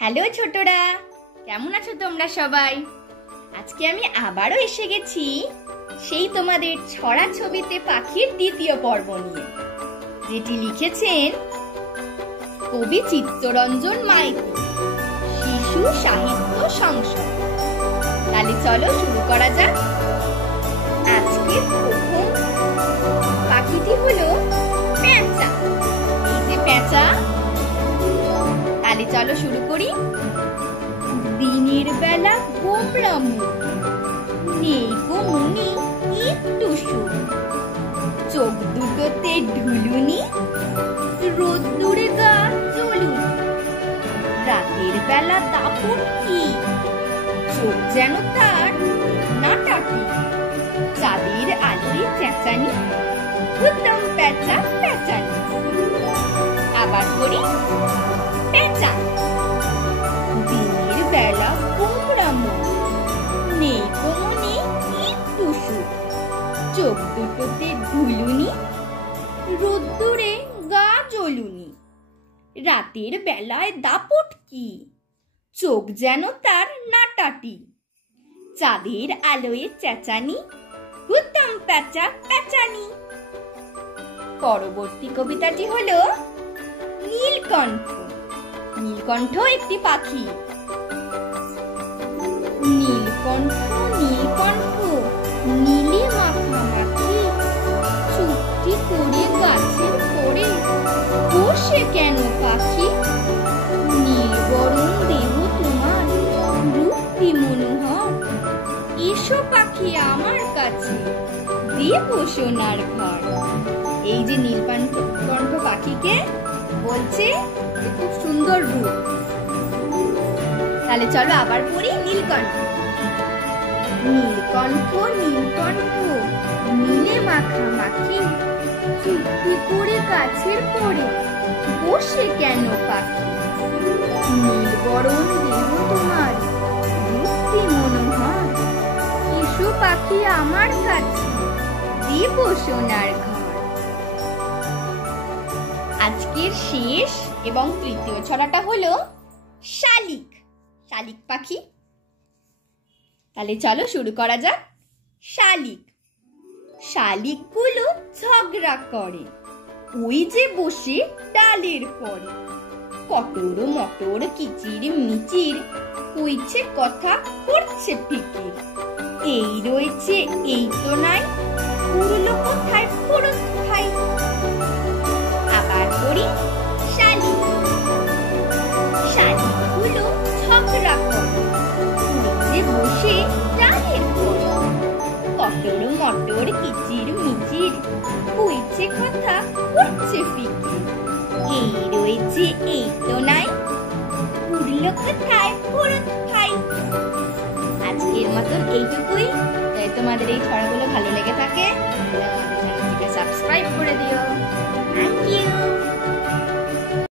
Hello ছোটরা, কেমন আছো তোমরা সবাই? আজকে আমি আবারও এসে গেছি সেই তোমাদের ছড়া ছবিতে পাখির দ্বিতীয় পর্ব নিয়ে, যেটি লিখেছেন কবি চিত্তরঞ্জন মাইতি, শিশু সাহিত্য সংসদ। তাহলে চলো শুরু করা যাক। আজকের প্রথম পাখিটি হলো পেঁচা। এই যে পেঁচা, তাহলে চলো শুরু করি। দিনের বেলা গোমরা মুখ, নেই গো মনি একটু সুখ, চোখ দুটোতে ঢুলুনি, রোদ্দুরে গা জ্বলুনি, রাতের বেলা দাপট কি, চোখ যেন তার নাটাকি, চাঁদের আলোয় চেঁচানি, উত্তম পেঁচা পেঁচানি। আবার করি, পেঁচা। দিনের বেলা গোমরা মুখ, নেই গো মনি একটু সুখ, চোখ দুটোতে ঢুলুনি, রোদ্দুরে গা জ্বলুনি, রাতের বেলায় দাপট কি, চোখ যেন তার নাটাটি, চাঁদের আলোয় চেঁচানি, উত্তম পেঁচা পেঁচানি। পরবর্তী কবিতাটি হলো নীলকণ্ঠ। নীলকণ্ঠ একটি পাখি। নীলকণ্ঠ নীলকণ্ঠ নীলে মাখামাখি, চুপটি করে গাছের পরে বসে কেন পাখি, নীল বরণ দেহ তোমার রূপটি মনোহর, এসো পাখি আমার কাছে দেব সোনার ঘর। এই যে নীলকণ্ঠ পাখিকে বলছে খুব সুন্দর রূপ। তাহলে চলো আবার পড়ি নীলকণ্ঠ। নীলকণ্ঠ নীলকণ্ঠ নীলে মাখামাখি, চুপটি করে গাছের পরে বসে কেন পাখি, নীল বরণ দেহ তোমার রূপটি মনোহর, এসো পাখি আমার কাছে দেব সোনার ঘর। আজকের শেষ এবং তৃতীয় ছড়াটা হলো শালিক। শালিক পাখি। তাহলে চলো শুরু করা যাক। শালিক। শালিকগুলো ঝগড়া করে ওই যে বসে ডালের পরে, কটর মটর কিচির মিচির কইছে কথা করছে ফিকির, এই রয়েছে এই তো নাই, উড়লো কোথায় ফোরত খাই। আবার করি, শালিক। শালিকগুলো ঝগড়া করে ওই যে বসে ডালের পরে, কটর মটর কিচির মিচির কইছে কথা করছে ফিকির, এই রয়েছে এই তো নাই, উড়লো কোথায় ফোরত খাই। আজকের মতন এইটুকুই। তাই তোমাদের এই ছড়াগুলো ভালো লেগে থাকে তাহলে আমাদের চ্যানেলটিকে সাবস্ক্রাইব করে দিও। Thank you.